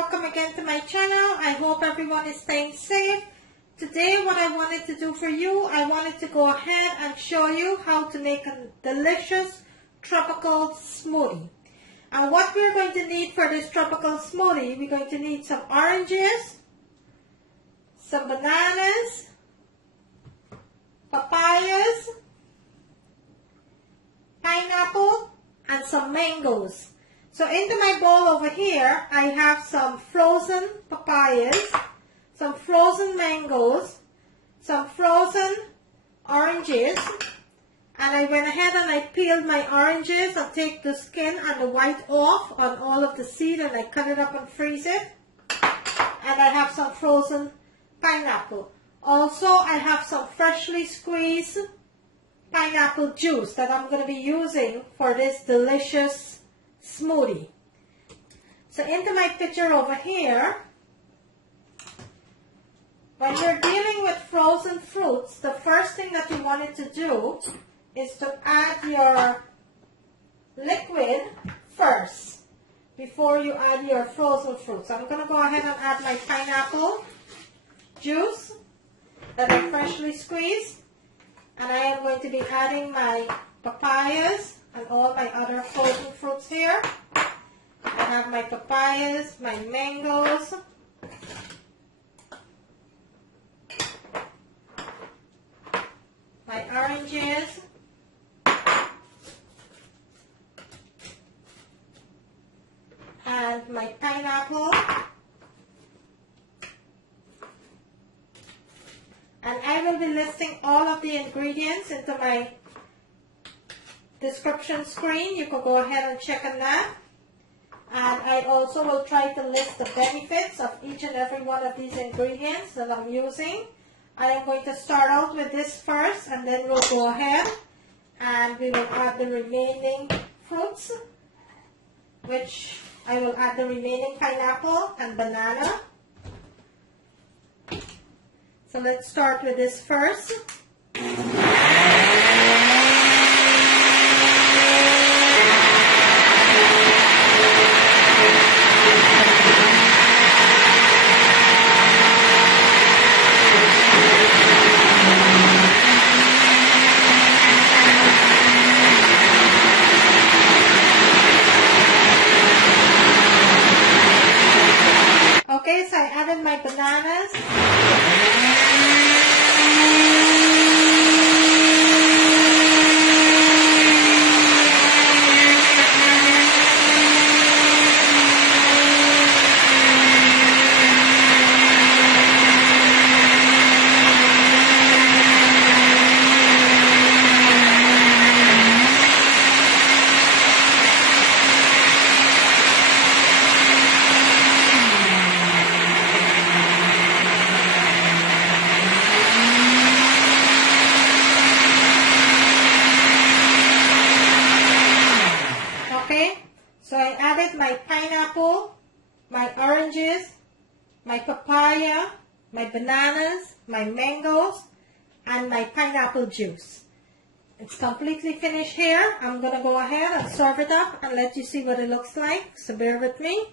welcome again to my channel. I hope everyone is staying safe. Today what I wanted to do for you, I wanted to go ahead and show you how to make a delicious tropical smoothie. And what we're going to need for this tropical smoothie, we're going to need some oranges, some bananas, papayas, pineapple, and some mangoes. So into my bowl over here, I have some frozen papayas, some frozen mangoes, some frozen oranges, and I went ahead and I peeled my oranges and take the skin and the white off on all of the seed, and I cut it up and freeze it. And I have some frozen pineapple. Also, I have some freshly squeezed pineapple juice that I'm going to be using for this delicious smoothie. So into my pitcher over here, when you're dealing with frozen fruits, the first thing that you wanted to do is to add your liquid first before you add your frozen fruits. I'm going to go ahead and add my pineapple juice that I freshly squeezed, and I am going to be adding my papayas and all my other frozen fruits here. I have my papayas, my mangoes, my oranges, and my pineapple. And I will be listing all of the ingredients into my description screen. You can go ahead and check on that. And I also will try to list the benefits of each and every one of these ingredients that I'm using. I am going to start out with this first, and then we'll go ahead and we will add the remaining fruits, which I will add the remaining pineapple and banana. So let's start with this first. Okay, so I added my bananas. So I added my pineapple, my oranges, my papaya, my bananas, my mangoes, and my pineapple juice. It's completely finished here. I'm going to go ahead and serve it up and let you see what it looks like. So bear with me.